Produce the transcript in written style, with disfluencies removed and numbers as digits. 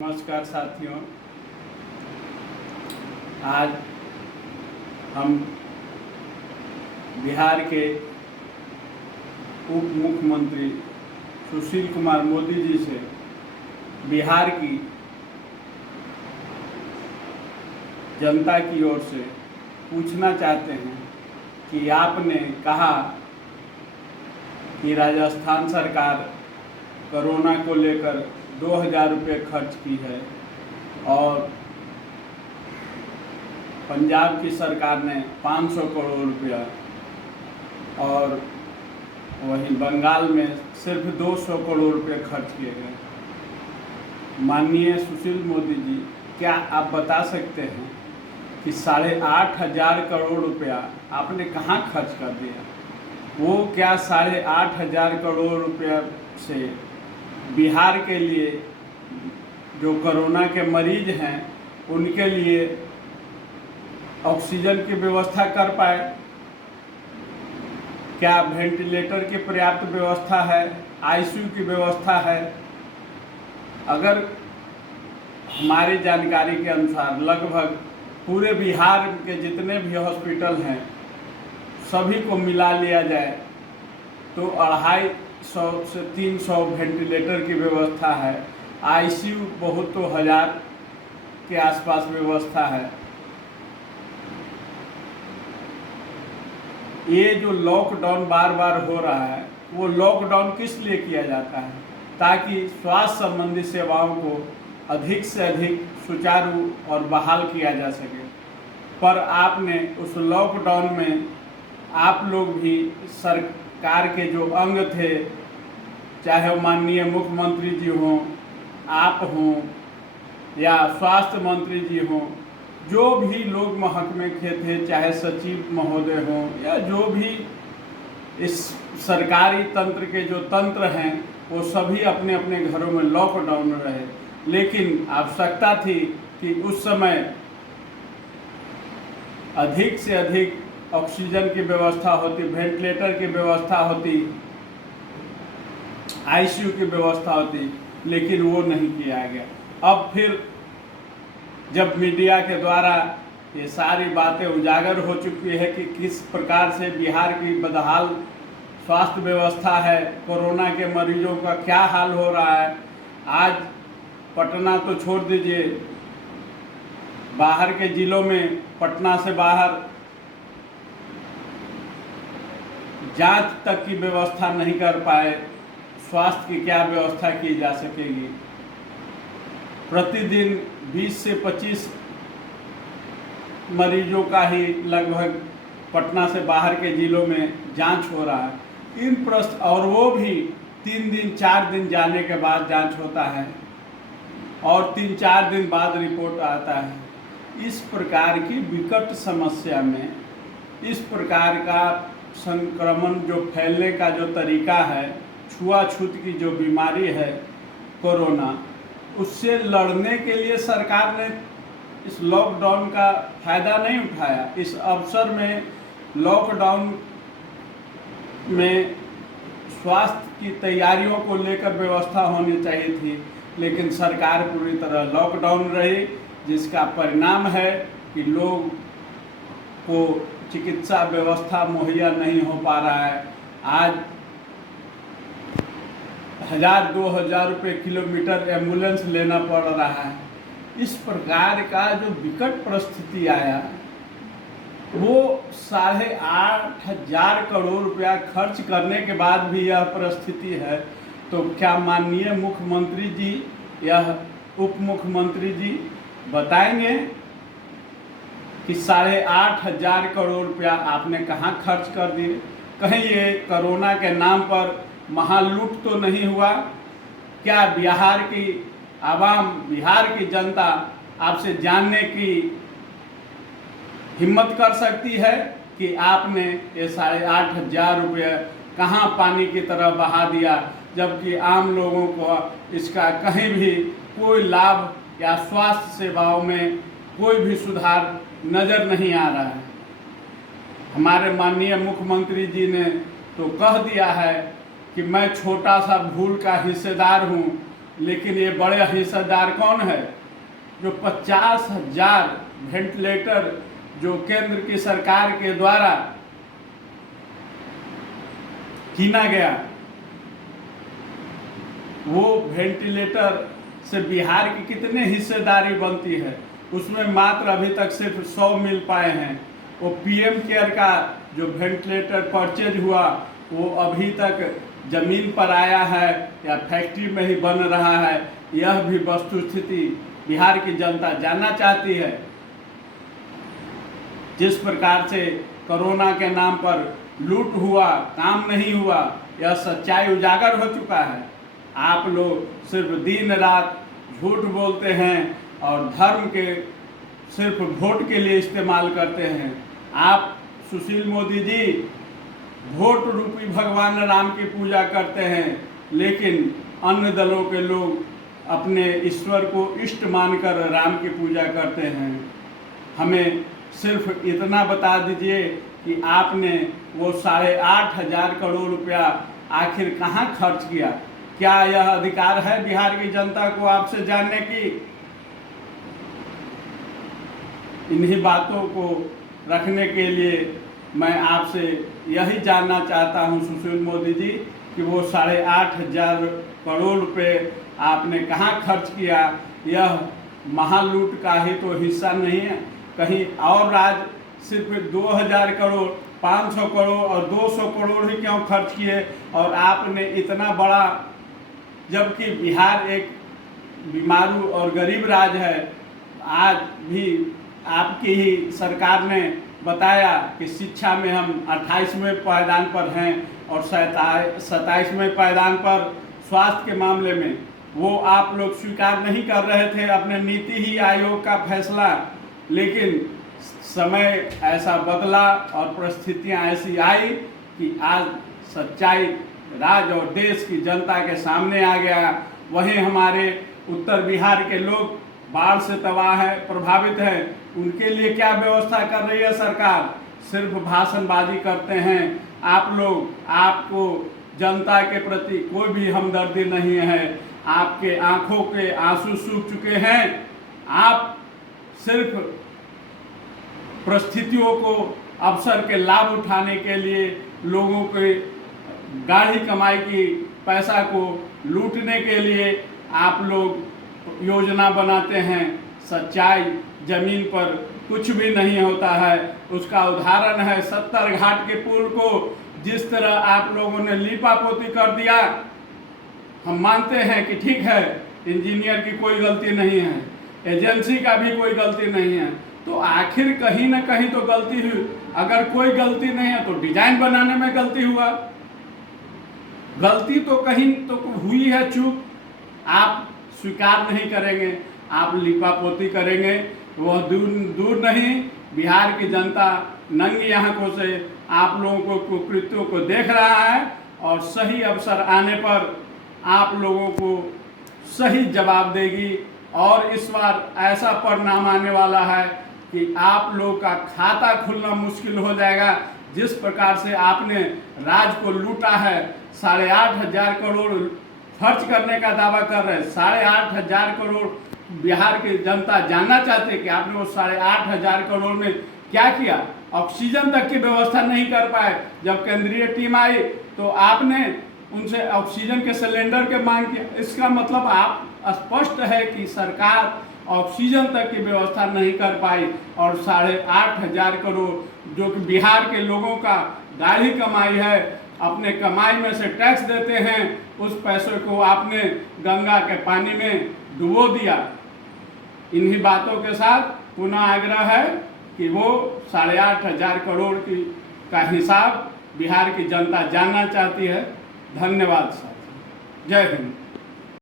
नमस्कार साथियों, आज हम बिहार के उप मुख्यमंत्री सुशील कुमार मोदी जी से बिहार की जनता की ओर से पूछना चाहते हैं कि आपने कहा कि राजस्थान सरकार कोरोना को लेकर 2000 रुपये खर्च की है और पंजाब की सरकार ने 500 करोड़ रुपया और वहीं बंगाल में सिर्फ 200 करोड़ रुपये खर्च किए गए। माननीय सुशील मोदी जी, क्या आप बता सकते हैं कि 8,500 करोड़ रुपया आपने कहाँ खर्च कर दिया? वो क्या 8,500 करोड़ रुपया से बिहार के लिए जो कोरोना के मरीज हैं उनके लिए ऑक्सीजन की व्यवस्था कर पाए? क्या वेंटिलेटर की पर्याप्त व्यवस्था है? आईसीयू की व्यवस्था है? अगर हमारी जानकारी के अनुसार लगभग पूरे बिहार के जितने भी हॉस्पिटल हैं सभी को मिला लिया जाए तो 250 से 300 वेंटिलेटर की व्यवस्था है। आईसीयू बहुत तो 1000 के आसपास व्यवस्था है। ये जो लॉकडाउन बार बार हो रहा है वो लॉकडाउन किस लिए किया जाता है? ताकि स्वास्थ्य संबंधी सेवाओं को अधिक से अधिक सुचारू और बहाल किया जा सके। पर आपने उस लॉकडाउन में आप लोग भी सरकार के जो अंग थे, चाहे वो माननीय मुख्यमंत्री जी हों, आप हों या स्वास्थ्य मंत्री जी हों, जो भी लोग महकमे के थे, चाहे सचिव महोदय हों या जो भी इस सरकारी तंत्र के जो तंत्र हैं वो सभी अपने अपने घरों में लॉकडाउन में रहे। लेकिन आवश्यकता थी कि उस समय अधिक से अधिक ऑक्सीजन की व्यवस्था होती, वेंटिलेटर की व्यवस्था होती, आईसीयू की व्यवस्था होती, लेकिन वो नहीं किया गया। अब फिर जब मीडिया के द्वारा ये सारी बातें उजागर हो चुकी है कि किस प्रकार से बिहार की बदहाल स्वास्थ्य व्यवस्था है, कोरोना के मरीजों का क्या हाल हो रहा है। आज पटना तो छोड़ दीजिए, बाहर के जिलों में पटना से बाहर जांच तक की व्यवस्था नहीं कर पाए। स्वास्थ्य की क्या व्यवस्था की जा सकेगी? प्रतिदिन 20 से 25 मरीजों का ही लगभग पटना से बाहर के जिलों में जांच हो रहा है। इन प्रश्न, और वो भी 3 दिन 4 दिन जाने के बाद जांच होता है और 3-4 दिन बाद रिपोर्ट आता है। इस प्रकार की विकट समस्या में इस प्रकार का संक्रमण जो फैलने का जो तरीका है, छुआछूत की जो बीमारी है कोरोना, उससे लड़ने के लिए सरकार ने इस लॉकडाउन का फायदा नहीं उठाया। इस अवसर में लॉकडाउन में स्वास्थ्य की तैयारियों को लेकर व्यवस्था होनी चाहिए थी, लेकिन सरकार पूरी तरह लॉकडाउन रही, जिसका परिणाम है कि लोग को चिकित्सा व्यवस्था मुहैया नहीं हो पा रहा है। आज 1000-2000 रुपये किलोमीटर एम्बुलेंस लेना पड़ रहा है। इस प्रकार का जो विकट परिस्थिति आया, वो 8,500 करोड़ रुपया खर्च करने के बाद भी यह परिस्थिति है, तो क्या माननीय मुख्यमंत्री जी या उप मुख्यमंत्री जी बताएंगे कि 8,500 करोड़ रुपया आपने कहाँ खर्च कर दिए? कहीं ये कोरोना के नाम पर महालूट तो नहीं हुआ? क्या बिहार की आवाम, बिहार की जनता आपसे जानने की हिम्मत कर सकती है कि आपने ये 8,500 रुपये कहाँ पानी की तरह बहा दिया, जबकि आम लोगों को इसका कहीं भी कोई लाभ या स्वास्थ्य सेवाओं में कोई भी सुधार नज़र नहीं आ रहा है? हमारे माननीय मुख्यमंत्री जी ने तो कह दिया है कि मैं छोटा सा भूल का हिस्सेदार हूँ लेकिन ये बड़े हिस्सेदार कौन है? जो 50,000 वेंटिलेटर जो केंद्र की सरकार के द्वारा कीना गया, वो वेंटिलेटर से बिहार की कितने हिस्सेदारी बनती है, उसमें मात्र अभी तक सिर्फ 100 मिल पाए हैं। वो पीएम केयर का जो वेंटिलेटर परचेज हुआ वो अभी तक जमीन पर आया है या फैक्ट्री में ही बन रहा है, यह भी वस्तुस्थिति बिहार की जनता जानना चाहती है। जिस प्रकार से कोरोना के नाम पर लूट हुआ, काम नहीं हुआ, यह सच्चाई उजागर हो चुका है। आप लोग सिर्फ दिन रात झूठ बोलते हैं और धर्म के सिर्फ वोट के लिए इस्तेमाल करते हैं। आप सुशील मोदी जी वोट रूपी भगवान राम की पूजा करते हैं, लेकिन अन्य दलों के लोग अपने ईश्वर को इष्ट मानकर राम की पूजा करते हैं। हमें सिर्फ इतना बता दीजिए कि आपने वो 8,500 करोड़ रुपया आखिर कहाँ खर्च किया? क्या यह अधिकार है बिहार की जनता को आपसे जानने की? इन्हीं बातों को रखने के लिए मैं आपसे यही जानना चाहता हूं सुशील मोदी जी कि वो 8,500 करोड़ रुपए आपने कहाँ खर्च किया? यह महालूट का ही तो हिस्सा नहीं है? कहीं और राज्य सिर्फ 2,000 करोड़, 500 करोड़ और 200 करोड़ ही क्यों खर्च किए, और आपने इतना बड़ा, जबकि बिहार एक बीमारू और गरीब राज्य है। आज भी आपकी ही सरकार ने बताया कि शिक्षा में हम 28वें पायदान पर हैं और 27वें पायदान पर स्वास्थ्य के मामले में। वो आप लोग स्वीकार नहीं कर रहे थे अपने नीति ही आयोग का फैसला, लेकिन समय ऐसा बदला और परिस्थितियां ऐसी आई कि आज सच्चाई राज्य और देश की जनता के सामने आ गया। वहीं हमारे उत्तर बिहार के लोग बाढ़ से तबाह है, प्रभावित हैं, उनके लिए क्या व्यवस्था कर रही है सरकार? सिर्फ भाषणबाजी करते हैं आप लोग। आपको जनता के प्रति कोई भी हमदर्दी नहीं है। आपके आंखों के आंसू सूख चुके हैं। आप सिर्फ परिस्थितियों को, अवसर के लाभ उठाने के लिए लोगों के गाढ़ी कमाई की पैसा को लूटने के लिए आप लोग योजना बनाते हैं। सच्चाई जमीन पर कुछ भी नहीं होता है। उसका उदाहरण है 70 घाट के पुल को जिस तरह आप लोगों ने लीपापोती कर दिया। हम मानते हैं कि ठीक है, इंजीनियर की कोई गलती नहीं है, एजेंसी का भी कोई गलती नहीं है, तो आखिर कहीं ना कहीं तो गलती हुई। अगर कोई गलती नहीं है तो डिजाइन बनाने में गलती हुआ, गलती तो कहीं तो हुई है, चूक आप स्वीकार नहीं करेंगे, आप लिपापोती करेंगे। वह दूर नहीं, बिहार की जनता नंगी आंखों से आप लोगों को कुकृत्यों को देख रहा है और सही अवसर आने पर आप लोगों को सही जवाब देगी। और इस बार ऐसा परिणाम आने वाला है कि आप लोग का खाता खुलना मुश्किल हो जाएगा। जिस प्रकार से आपने राज्य को लूटा है, 8,500 करोड़ खर्च करने का दावा कर रहे हैं। 8,500 करोड़ बिहार की जनता जानना चाहते हैं कि आपने वो 8,500 करोड़ में क्या किया। ऑक्सीजन तक की व्यवस्था नहीं कर पाए। जब केंद्रीय टीम आई तो आपने उनसे ऑक्सीजन के सिलेंडर के मांग किया। इसका मतलब आप स्पष्ट है कि सरकार ऑक्सीजन तक की व्यवस्था नहीं कर पाई और 8,500 करोड़ जो कि बिहार के लोगों का गाढ़ी कमाई है, अपने कमाई में से टैक्स देते हैं, उस पैसे को आपने गंगा के पानी में डुबो दिया। इन्हीं बातों के साथ पुनः आग्रह है कि वो 8,500 करोड़ का हिसाब बिहार की जनता जानना चाहती है। धन्यवाद साथी। जय हिंद।